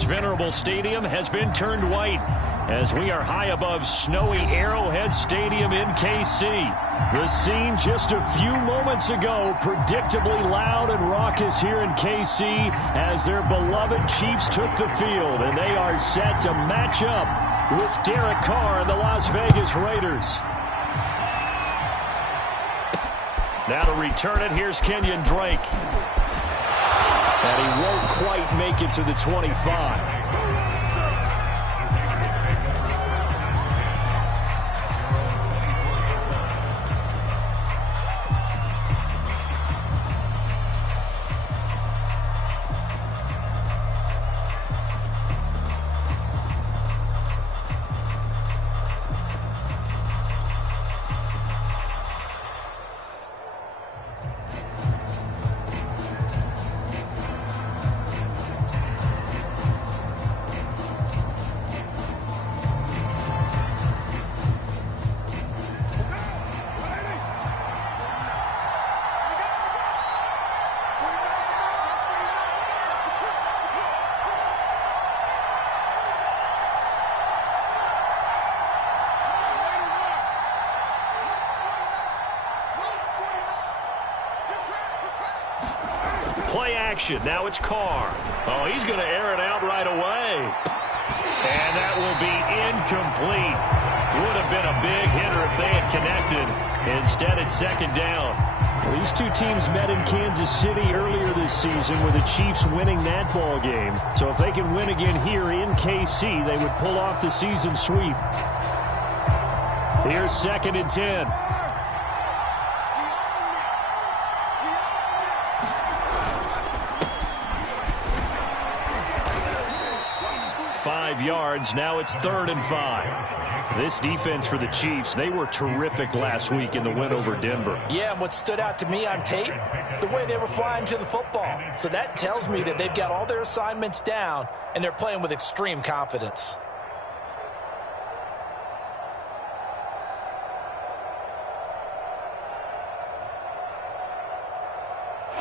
This venerable stadium has been turned white as we are high above snowy Arrowhead Stadium in KC. The scene just a few moments ago, predictably loud and raucous here in KC as their beloved Chiefs took the field, and they are set to match up with Derek Carr and the Las Vegas Raiders. Now to return it, here's Kenyon Drake. And he won't quite make it to the 25. Play action. Now it's Carr. Oh, he's going to air it out right away. And that will be incomplete. Would have been a big hitter if they had connected. Instead, it's second down. Well, these two teams met in Kansas City earlier this season with the Chiefs winning that ball game. So if they can win again here in KC, they would pull off the season sweep. Here's 2nd and 10. 5 yards. Now it's 3rd and 5. This defense for the Chiefs, they were terrific last week in the win over Denver. Yeah, and what stood out to me on tape, the way they were flying to the football. So that tells me that they've got all their assignments down, and they're playing with extreme confidence.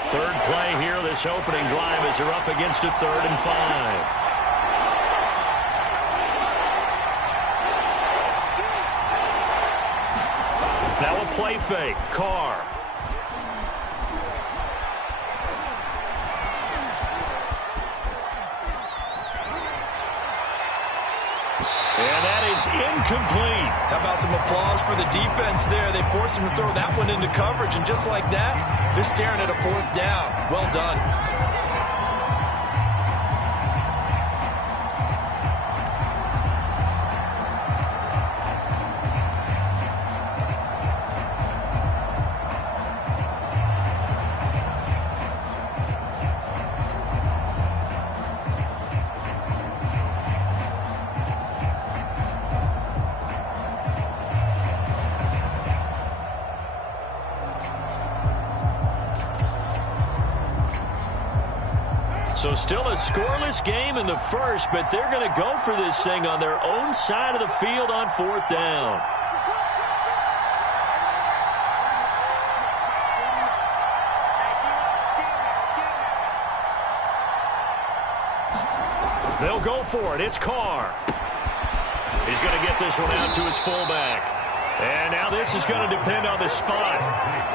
Third play here, this opening drive as they're up against a 3rd and 5. Now a play fake. Carr. And that is incomplete. How about some applause for the defense there? They forced him to throw that one into coverage, and just like that, they're staring at a 4th down. Well done. So still a scoreless game in the first, but they're going to go for this thing on their own side of the field on 4th down. They'll go for it. It's Carr. He's going to get this one out to his fullback. And now this is going to depend on the spot.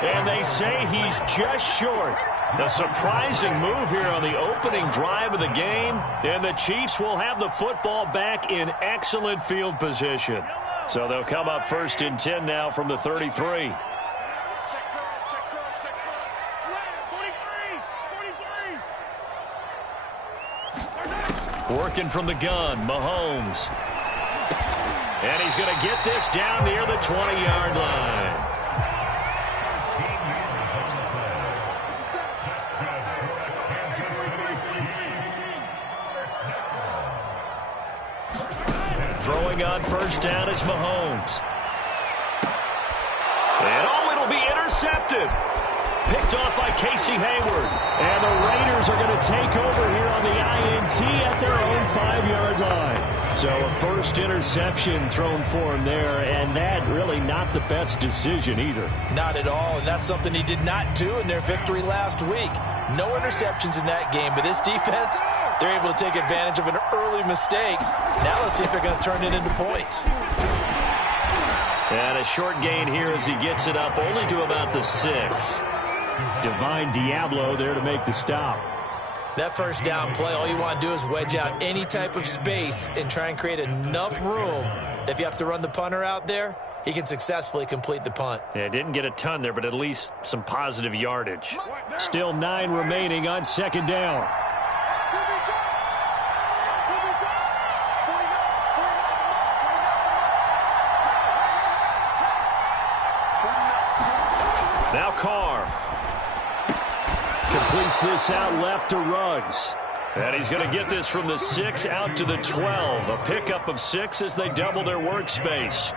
And they say he's just short. A surprising move here on the opening drive of the game. And the Chiefs will have the football back in excellent field position. So they'll come up 1st and 10 now from the 33. Working from the gun, Mahomes. And he's going to get this down near the 20-yard line. Throwing on 1st down is Mahomes. And it'll be intercepted. Picked off by Casey Hayward. And the Raiders are going to take over here on the INT at their own 5-yard line. So a first interception thrown for him there, and that really not the best decision either. Not at all, and that's something he did not do in their victory last week. No interceptions in that game, but this defense, they're able to take advantage of an early mistake. Now let's see if they're going to turn it into points. And a short gain here as he gets it up only to about the 6. Divine Diablo there to make the stop. That first down play, all you want to do is wedge out any type of space and try and create enough room. If you have to run the punter out there, he can successfully complete the punt. Yeah, didn't get a ton there, but at least some positive yardage. Still 9 remaining on second down. Now Carr. Completes this out left to Ruggs. And he's going to get this from the 6 out to the 12. A pickup of 6 as they double their workspace.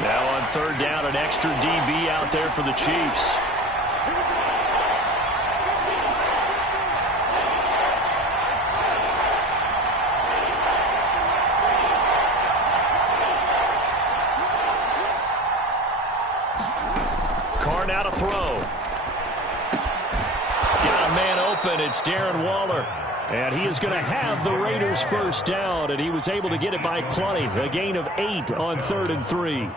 Now on third down, an extra DB out there for the Chiefs. Now to throw. Got a man open. It's Darren Waller. And he is going to have the Raiders first down, and he was able to get it by plenty. A gain of 8 on 3rd and 3.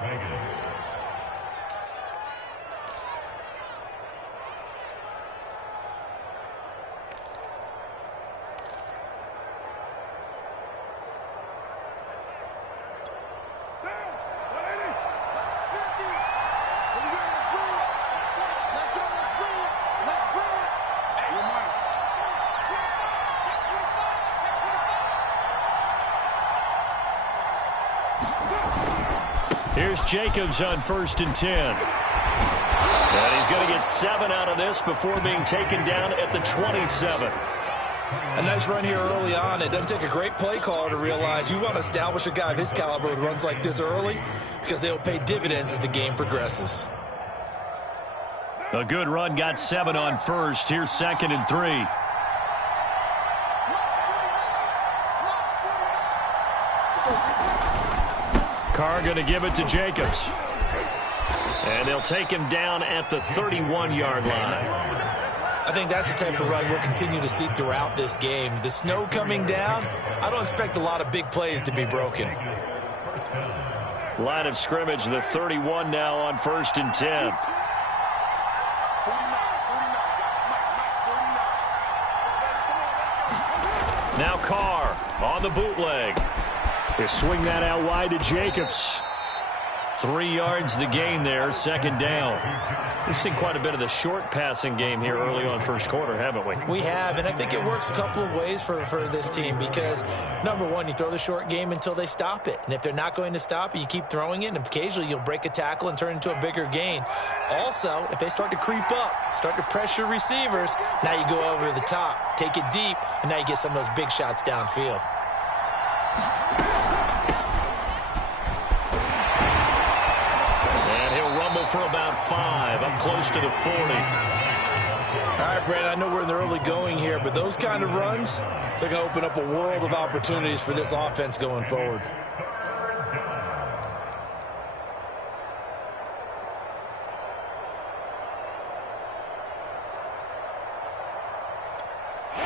Here's Jacobs on 1st and 10. And he's going to get 7 out of this before being taken down at the 27. A nice run here early on. It doesn't take a great play caller to realize you want to establish a guy of his caliber with runs like this early because they'll pay dividends as the game progresses. A good run, got 7 on 1st. Here's 2nd and 3. Carr going to give it to Jacobs. And they'll take him down at the 31-yard line. I think that's the type of run we'll continue to see throughout this game. The snow coming down, I don't expect a lot of big plays to be broken. Line of scrimmage, the 31 now on 1st and 10. Now Carr on the bootleg. They swing that out wide to Jacobs. 3 yards the gain there, 2nd down. We've seen quite a bit of the short passing game here early on first quarter, haven't we? We have, and I think it works a couple of ways for this team because, number one, you throw the short game until they stop it. And if they're not going to stop it, you keep throwing it, and occasionally you'll break a tackle and turn it into a bigger gain. Also, if they start to creep up, start to pressure receivers, now you go over the top, take it deep, and now you get some of those big shots downfield. For about 5, up close to the 40. All right, Brad, I know we're in the early going here, but those kind of runs, they're going to open up a world of opportunities for this offense going forward.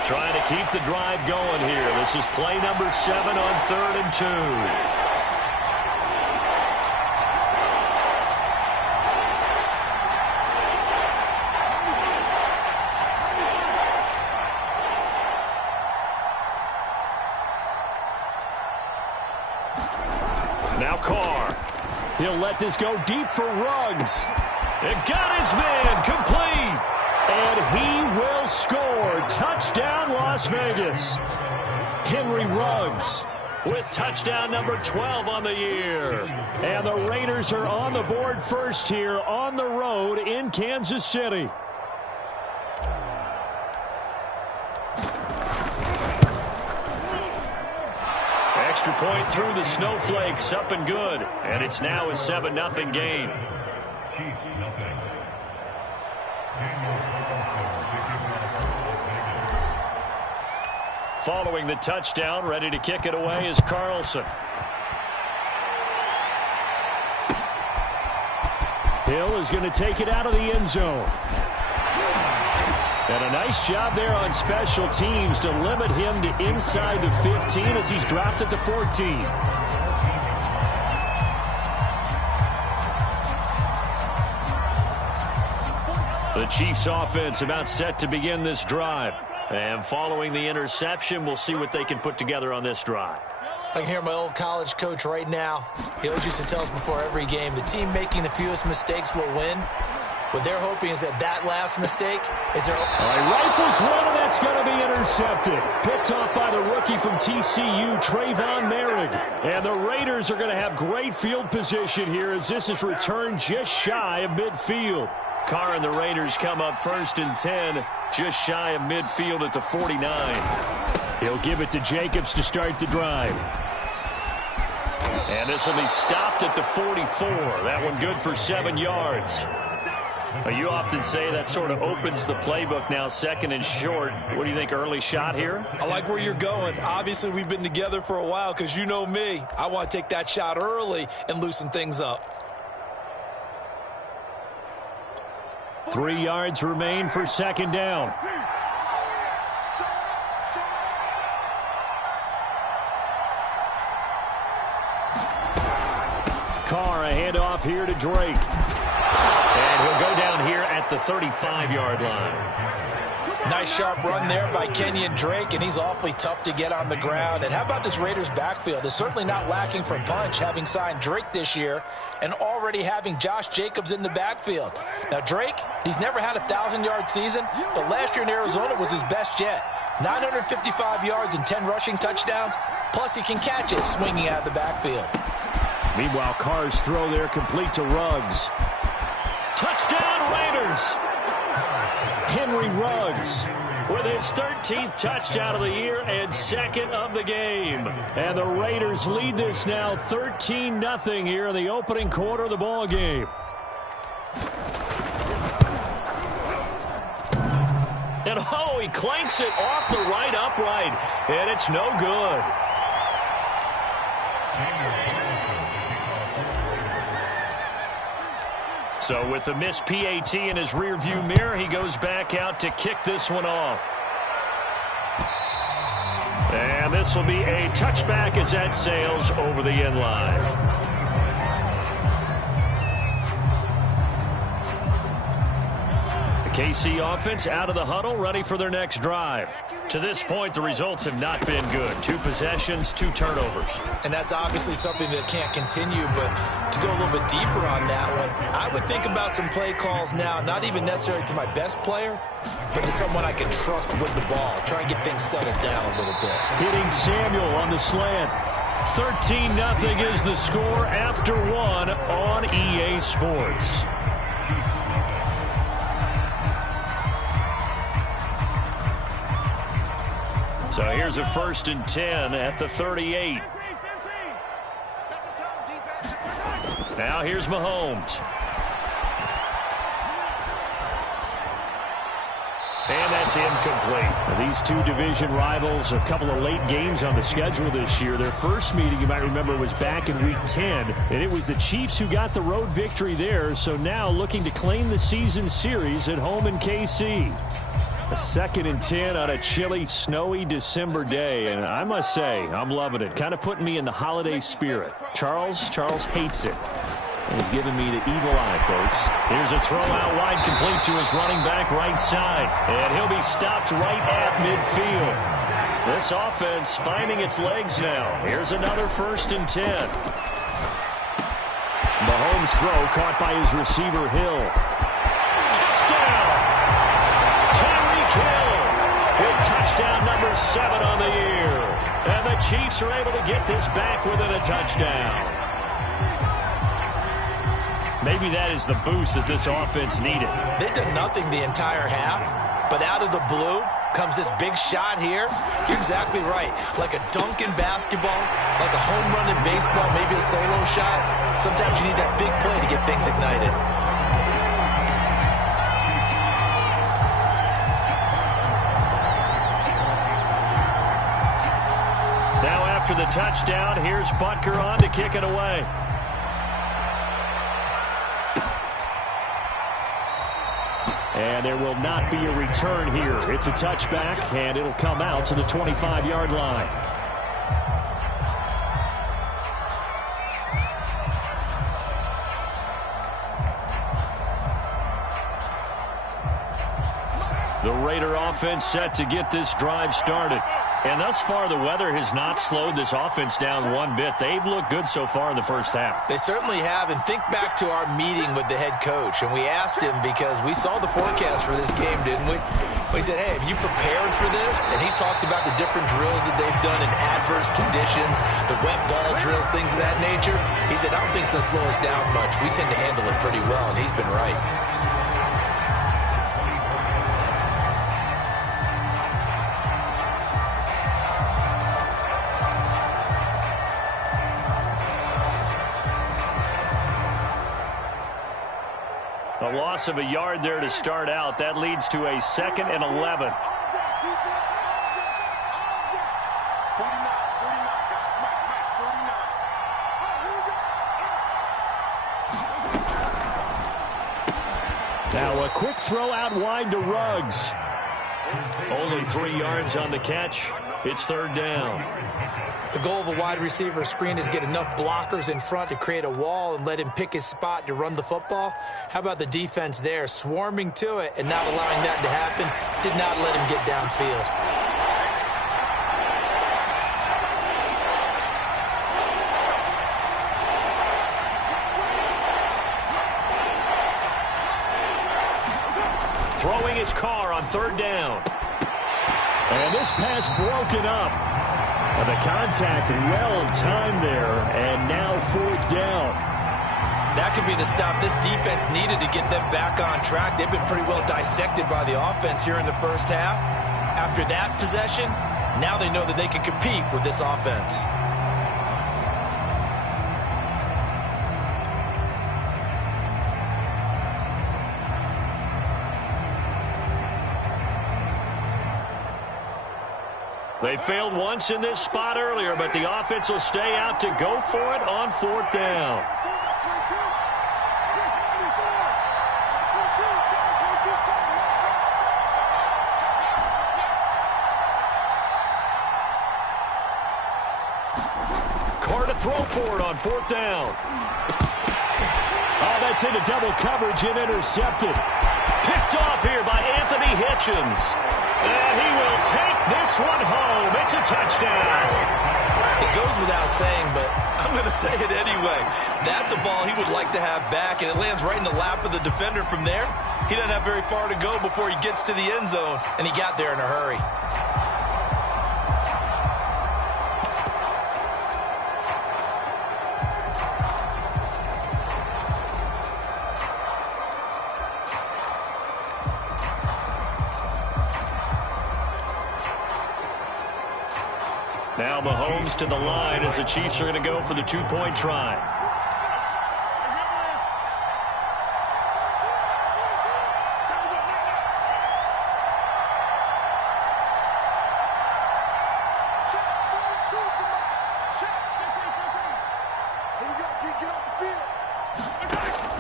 Trying to keep the drive going here. This is play number 7 on 3rd and 2. Now Carr. He'll let this go deep for Ruggs. It got his man complete. And he will score. Touchdown, Las Vegas. Henry Ruggs with touchdown number 12 on the year. And the Raiders are on the board first here on the road in Kansas City. extra point through the snowflakes, up and good. And it's now a 7-0 game. Following the touchdown, ready to kick it away is Carlson. Hill is going to take it out of the end zone. And a nice job there on special teams to limit him to inside the 15 as he's dropped at the 14. The Chiefs offense about set to begin this drive. And following the interception, we'll see what they can put together on this drive. I can hear my old college coach right now. He always used to tell us before every game, the team making the fewest mistakes will win. What they're hoping is that last mistake is their... All right, rifles one, and that's going to be intercepted. Picked off by the rookie from TCU, Trayvon Merrick. And the Raiders are going to have great field position here as this is returned just shy of midfield. Carr and the Raiders come up 1st and 10, just shy of midfield at the 49. He'll give it to Jacobs to start the drive. And this will be stopped at the 44. That one good for 7 yards. You often say that sort of opens the playbook now, 2nd and short. What do you think, early shot here? I like where you're going. Obviously, we've been together for a while because you know me. I want to take that shot early and loosen things up. 3 yards remain for 2nd down. Carr, a handoff here to Drake. And he'll go down here at the 35-yard line. Nice sharp run there by Kenyon Drake, and he's awfully tough to get on the ground. And how about this Raiders backfield? It's certainly not lacking for punch, having signed Drake this year and already having Josh Jacobs in the backfield. Now, Drake, he's never had a 1,000-yard season, but last year in Arizona was his best yet. 955 yards and 10 rushing touchdowns, plus he can catch it swinging out of the backfield. Meanwhile, Carr's throw there complete to Ruggs. Touchdown, Raiders! Henry Ruggs with his 13th touchdown of the year and 2nd of the game. And the Raiders lead this now 13-0 here in the opening quarter of the ball game. And oh, he clanks it off the right upright, and it's no good. So with the missed PAT in his rearview mirror, he goes back out to kick this one off. And this will be a touchback as that sails over the end line. KC offense out of the huddle, ready for their next drive. To this point, the results have not been good. 2 possessions, 2 turnovers. And that's obviously something that can't continue, but to go a little bit deeper on that one, I would think about some play calls now, not even necessarily to my best player, but to someone I can trust with the ball. Try and get things settled down a little bit. Hitting Samuel on the slant. 13-0 is the score after 1 on EA Sports. So here's a 1st and 10 at the 38. Now here's Mahomes. And that's incomplete. These 2 division rivals, a couple of late games on the schedule this year. Their first meeting, you might remember, was back in Week 10, and it was the Chiefs who got the road victory there, so now looking to claim the season series at home in KC. A 2nd and 10 on a chilly, snowy December day, and I must say, I'm loving it. Kind of putting me in the holiday spirit. Charles hates it. And he's giving me the evil eye, folks. Here's a throw out wide, complete to his running back right side. And he'll be stopped right at midfield. This offense finding its legs now. Here's another 1st and 10. Mahomes' throw caught by his receiver, Hill. Touchdown! Tyreek Hill with touchdown number 7 on the year. And the Chiefs are able to get this back within a touchdown. Maybe that is the boost that this offense needed. They did nothing the entire half, but out of the blue, comes this big shot here. You're exactly right. Like a dunk in basketball, like a home run in baseball, maybe a solo shot. Sometimes you need that big play to get things ignited. Now after the touchdown, here's Butker on to kick it away. And there will not be a return here. It's a touchback, and it'll come out to the 25-yard line. The Raider offense set to get this drive started. And thus far, the weather has not slowed this offense down one bit. They've looked good so far in the first half. They certainly have. And think back to our meeting with the head coach. And we asked him because we saw the forecast for this game, didn't we? We said, hey, have you prepared for this? And he talked about the different drills that they've done in adverse conditions, the wet ball drills, things of that nature. He said, I don't think it's going to slow us down much. We tend to handle it pretty well, and he's been right. A loss of a yard there to start out. That leads to a 2nd and 11. Now a quick throw out wide to Ruggs. Only 3 yards on the catch. It's 3rd down. The goal of a wide receiver screen is get enough blockers in front to create a wall and let him pick his spot to run the football. How about the defense there, swarming to it and not allowing that to happen? Did not let him get downfield. Throwing his car on 3rd down. And this pass broken up. And the contact well timed there, and now 4th down. That could be the stop this defense needed to get them back on track. They've been pretty well dissected by the offense here in the first half. After that possession, now they know that they can compete with this offense. They failed once in this spot earlier, but the offense will stay out to go for it on 4th down. Carr to throw for it on 4th down. Oh, that's into double coverage and intercepted. Picked off here by Anthony Hitchens. And he will take this one home. It's a touchdown. It goes without saying, but I'm going to say it anyway. That's a ball he would like to have back, and it lands right in the lap of the defender from there. He doesn't have very far to go before he gets to the end zone, and he got there in a hurry. Now Mahomes to the line as the Chiefs are going to go for the 2-point try.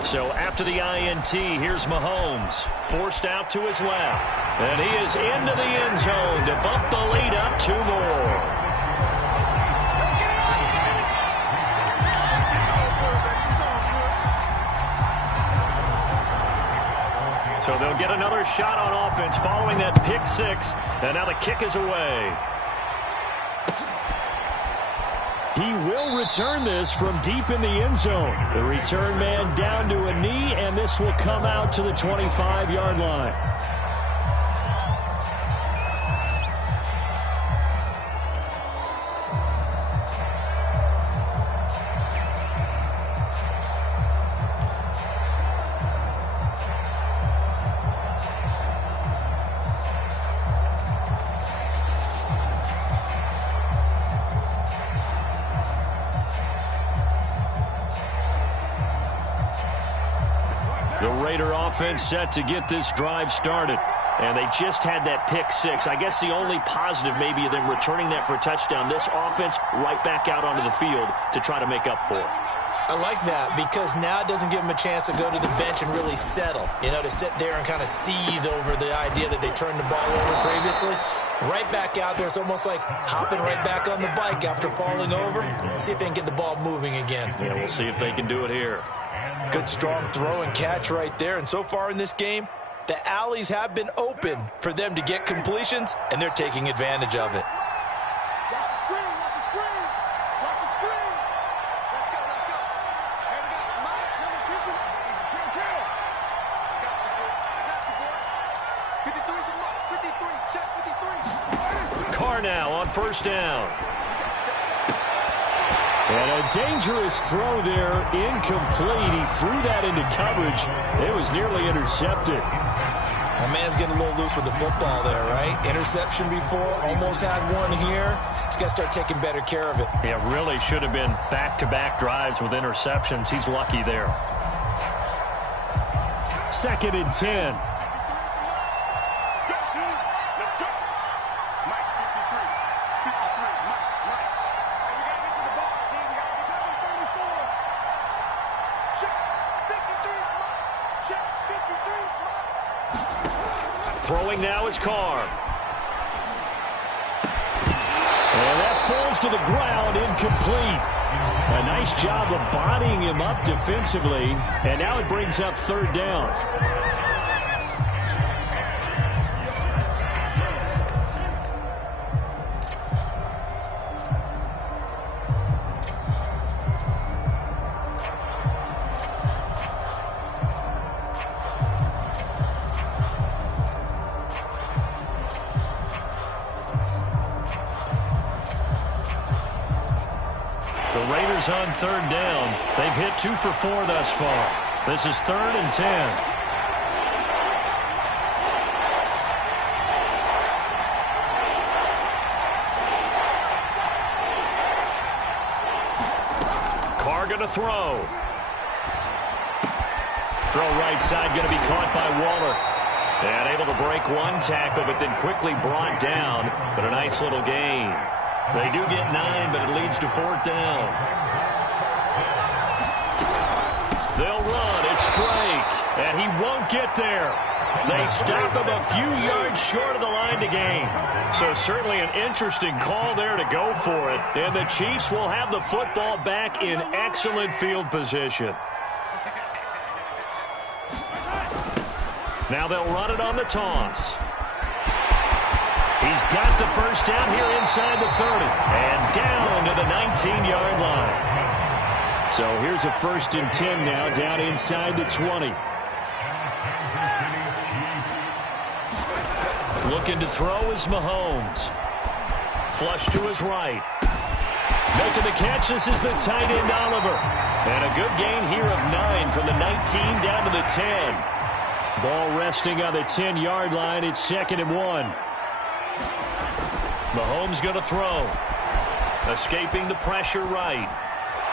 So after the INT, here's Mahomes, forced out to his left. And he is into the end zone to bump the lead up 2 more. So they'll get another shot on offense following that pick 6. And now the kick is away. He will return this from deep in the end zone. The return man down to a knee, and this will come out to the 25-yard line. The Raider offense set to get this drive started. And they just had that pick six. I guess the only positive maybe of them returning that for a touchdown. This offense right back out onto the field to try to make up for it. I like that because now it doesn't give them a chance to go to the bench and really settle. You know, to sit there and kind of seethe over the idea that they turned the ball over previously. Right back out there. It's almost like hopping right back on the bike after falling over. See if they can get the ball moving again. Yeah, we'll see if they can do it here. Good strong throw and catch right there. And so far in this game, the alleys have been open for them to get completions, and they're taking advantage of it. Now on first down. And a dangerous throw there, incomplete. He threw that into coverage. It was nearly intercepted. My man's getting a little loose with the football there, right? Interception before, almost had one here. He's got to start taking better care of it. Yeah, really should have been back-to-back drives with interceptions. He's lucky there. 2nd and 10. Throwing now is Carr. And that falls to the ground, incomplete. A nice job of bodying him up defensively. And now it brings up 3rd down. On 3rd down. They've hit 2 for 4 thus far. This is 3rd and 10. Carr going to throw. Throw right side going to be caught by Waller. And able to break one tackle, but then quickly brought down. But a nice little gain. They do get 9, but it leads to 4th down. They'll run. It's Drake. And he won't get there. They stop him a few yards short of the line to gain. So certainly an interesting call there to go for it. And the Chiefs will have the football back in excellent field position. Now they'll run it on the toss. He's got the first down here inside the 30. And down to the 19-yard line. So here's a 1st and 10 now, down inside the 20. Looking to throw is Mahomes. Flush to his right. Making the catch, this is the tight end Oliver. And a good gain here of 9 from the 19 down to the 10. Ball resting on the 10-yard line. It's 2nd and 1. Mahomes going to throw. Escaping the pressure right.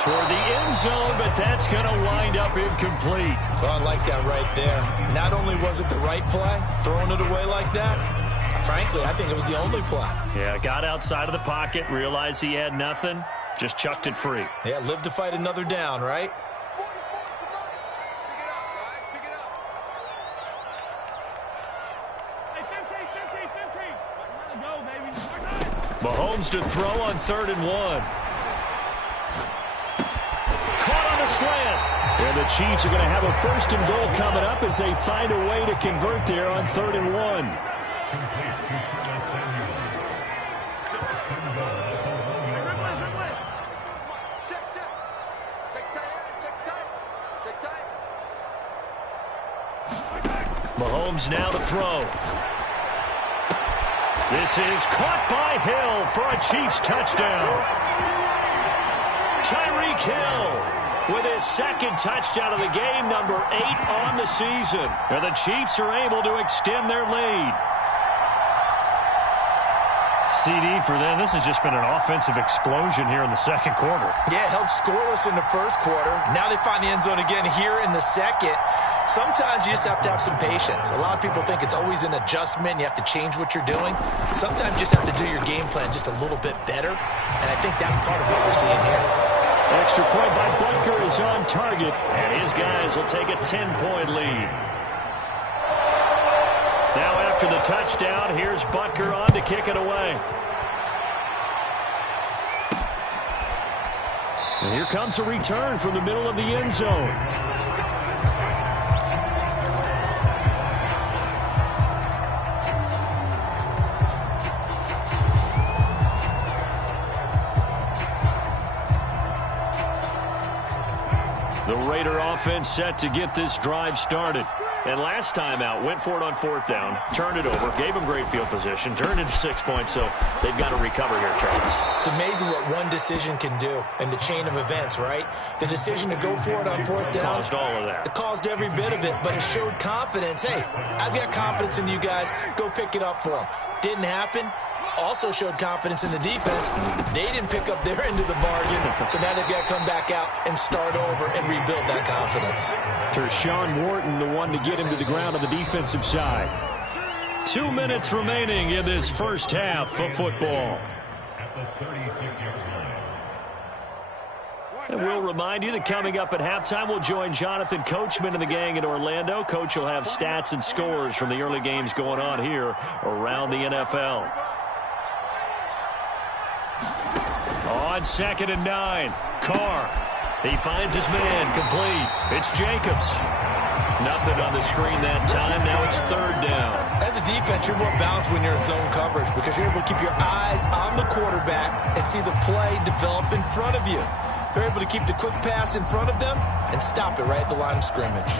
Toward the end zone, but that's going to wind up incomplete. Oh, I like that right there. Not only was it the right play, throwing it away like that, frankly, I think it was the only play. Yeah, got outside of the pocket, realized he had nothing, just chucked it free. Yeah, live to fight another down, right? Mahomes to throw on 3rd and 1. Caught on a slant. And the Chiefs are going to have a 1st and goal coming up as they find a way to convert there on 3rd and 1. Mahomes now to throw. This is caught by Hill for a Chiefs touchdown. Tyreek Hill with his 2nd touchdown of the game, number 8 on the season. And the Chiefs are able to extend their lead. CD for them. This has just been an offensive explosion here in the second quarter. Yeah, held scoreless in the first quarter. Now they find the end zone again here in the second. Sometimes you just have to have some patience. A lot of people think it's always an adjustment. You have to change what you're doing. Sometimes you just have to do your game plan just a little bit better. And I think that's part of what we're seeing here. Extra point by Butker is on target. And his guys will take a 10-point lead. Now after the touchdown, here's Butker on to kick it away. And here comes a return from the middle of the end zone. The Raider offense set to get this drive started. And last time out, went for it on fourth down, turned it over, gave them great field position, turned it to 6 points, so they've got to recover here, Charles. It's amazing what one decision can do in the chain of events, right? The decision to go for it on fourth down. Caused all of that. It caused every bit of it, but it showed confidence. Hey, I've got confidence in you guys. Go pick it up for them. Didn't happen. Also showed confidence in the defense. They didn't pick up their end of the bargain, so now they've got to come back out and start over and rebuild that confidence. Tershawn Wharton, the one to get him to the ground on the defensive side. 2 minutes remaining in this first half of football. And we'll remind you that coming up at halftime, we'll join Jonathan Coachman and the gang in Orlando. Coach will have stats and scores from the early games going on here around the NFL. On 2nd and 9, Carr. He finds his man, complete. It's Jacobs. Nothing on the screen that time. Now it's 3rd down. As a defense, you're more balanced when you're in zone coverage because you're able to keep your eyes on the quarterback and see the play develop in front of you. You're able to keep the quick pass in front of them and stop it right at the line of scrimmage.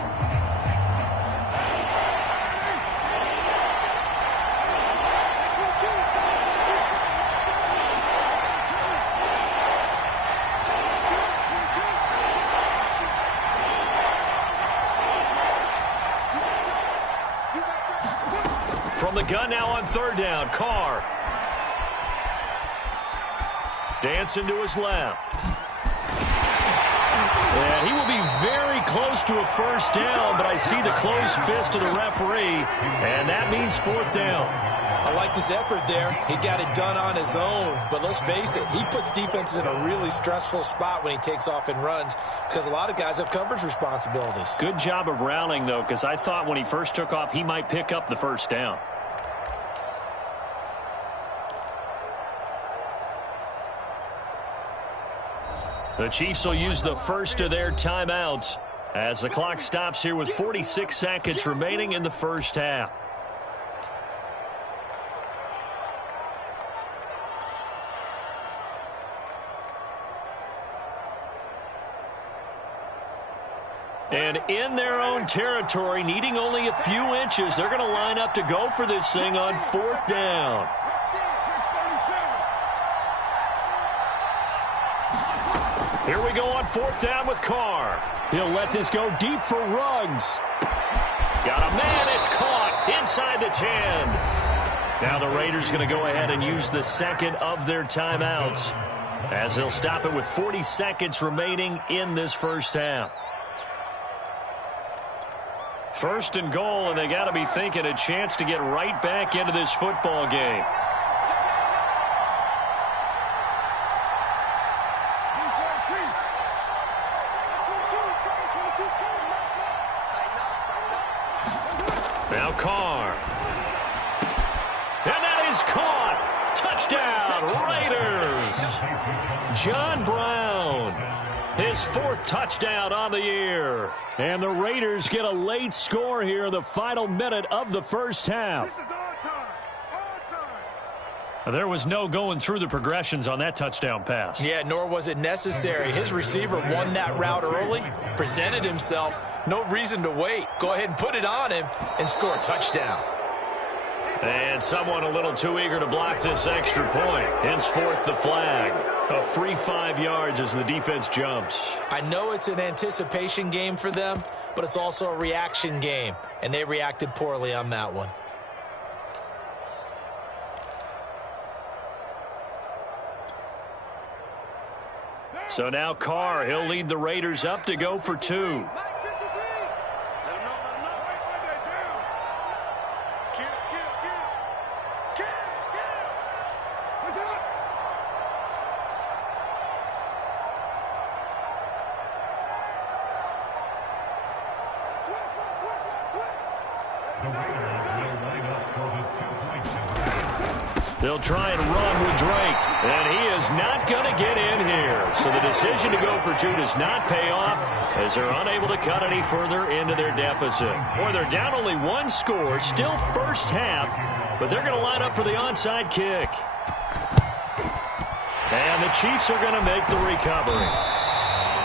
From the gun now on 3rd down, Carr. Dancing to his left. And he will be very close to a first down, but I see the closed fist of the referee, and that means 4th down. I like this effort there. He got it done on his own, but let's face it, he puts defenses in a really stressful spot when he takes off and runs because a lot of guys have coverage responsibilities. Good job of rallying, though, because I thought when he first took off, he might pick up the first down. The Chiefs will use the first of their timeouts as the clock stops here with 46 seconds remaining in the first half. And in their own territory, needing only a few inches, they're going to line up to go for this thing on 4th down. Here we go on 4th down with Carr. He'll let this go deep for Ruggs. Got a man, it's caught inside the 10. Now the Raiders going to go ahead and use the second of their timeouts as they'll stop it with 40 seconds remaining in this first half. 1st and goal, and they got to be thinking a chance to get right back into this football game. Now Carr. And that is caught. Touchdown, Raiders. John Brown. His 4th touchdown on the year. And the Raiders get a late score here in the final minute of the first half. There was no going through the progressions on that touchdown pass. Yeah, nor was it necessary. His receiver won that route early, presented himself. No reason to wait. Go ahead and put it on him and score a touchdown. And someone a little too eager to block this extra point. Henceforth the flag. A free 5 yards as the defense jumps. I know it's an anticipation game for them, but it's also a reaction game, and they reacted poorly on that one. So now Carr, he'll lead the Raiders up to go for 2. They'll try and run with Drake. And he is not going to get in here. So the decision to go for 2 does not pay off as they're unable to cut any further into their deficit. Boy, they're down only 1 score, still first half, but they're going to line up for the onside kick. And the Chiefs are going to make the recovery.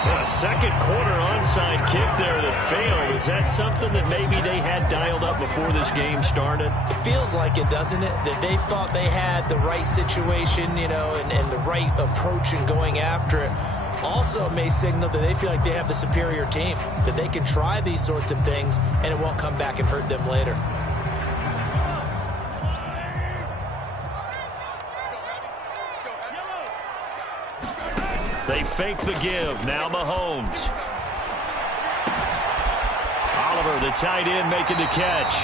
A second quarter onside kick there that failed. Is that something that maybe they had dialed up before this game started? It feels like it, doesn't it? That they thought they had the right situation, you know, and the right approach in going after it. Also may signal that they feel like they have the superior team, that they can try these sorts of things and it won't come back and hurt them later. They fake the give. Now Mahomes. Oliver, the tight end, making the catch.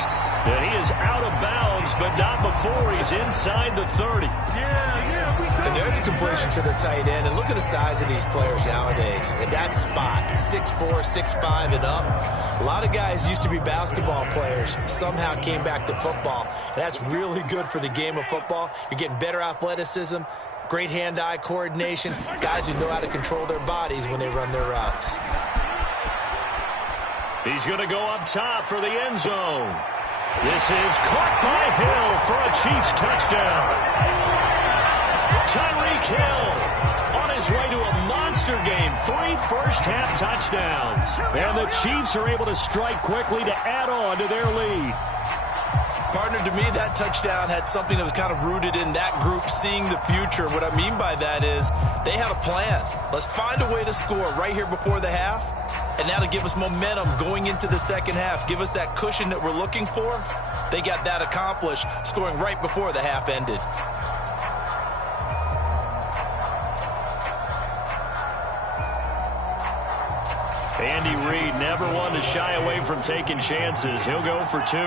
And he is out of bounds, but not before he's inside the 30. And there's a completion to the tight end. And look at the size of these players nowadays. At that spot, 6'4", 6'5", and up. A lot of guys used to be basketball players, somehow came back to football. And that's really good for the game of football. You're getting better athleticism, great hand-eye coordination, guys who know how to control their bodies when they run their routes. He's going to go up top for the end zone. This is caught by Hill for a Chiefs touchdown. Tyreek Hill on his way to a monster game. 3 first-half touchdowns. And the Chiefs are able to strike quickly to add on to their lead. Partner, to me, that touchdown had something that was kind of rooted in that group seeing the future. What I mean by that is they had a plan. Let's find a way to score right here before the half, and that'll give us momentum going into the second half, give us that cushion that we're looking for. They got that accomplished, scoring right before the half ended. Andy Reid never one to shy away from taking chances. He'll go for 2.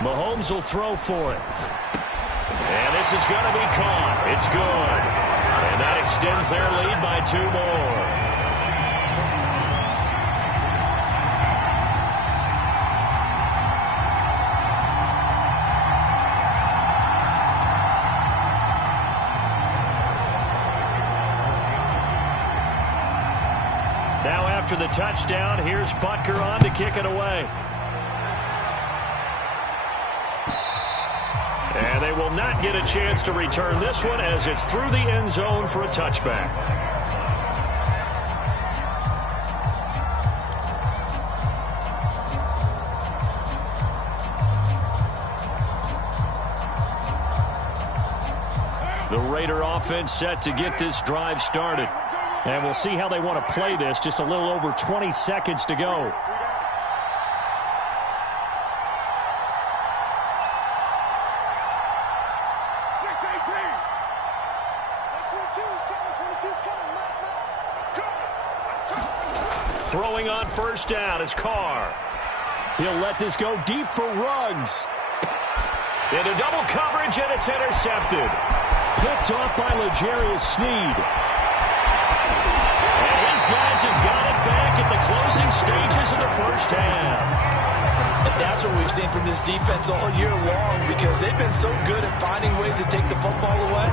Mahomes will throw for it. And this is going to be caught. It's good. And that extends their lead by 2 more. Now after the touchdown, here's Butker on to kick it away. And they will not get a chance to return this one as it's through the end zone for a touchback. The Raider offense set to get this drive started. And we'll see how they want to play this. Just a little over 20 seconds to go. Throwing on first down is Carr. He'll let this go deep for Ruggs. Into double coverage, and it's intercepted. Picked off by L'Jarius Sneed. And his guys have got it back at the closing stages of the first half. And that's what we've seen from this defense all year long, because they've been so good at finding ways to take the football away.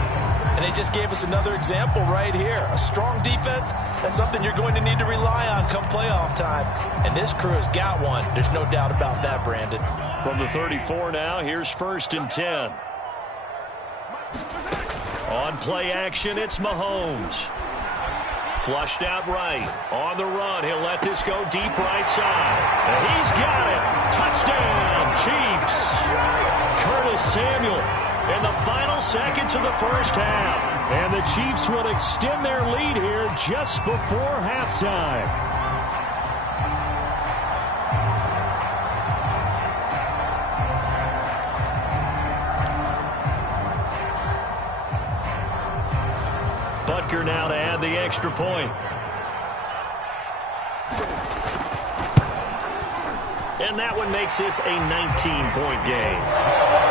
And they just gave us another example right here. A strong defense, that's something you're going to need to rely on come playoff time. And this crew has got one. There's no doubt about that, Brandon. From the 34 now, here's 1st and 10. On play action, it's Mahomes. Flushed out right. On the run, he'll let this go deep right side. And he's got it. Touchdown, Chiefs. Curtis Samuel in the final seconds of the first half. And the Chiefs will extend their lead here just before halftime. Butker now to add the extra point. And that one makes this a 19-point game.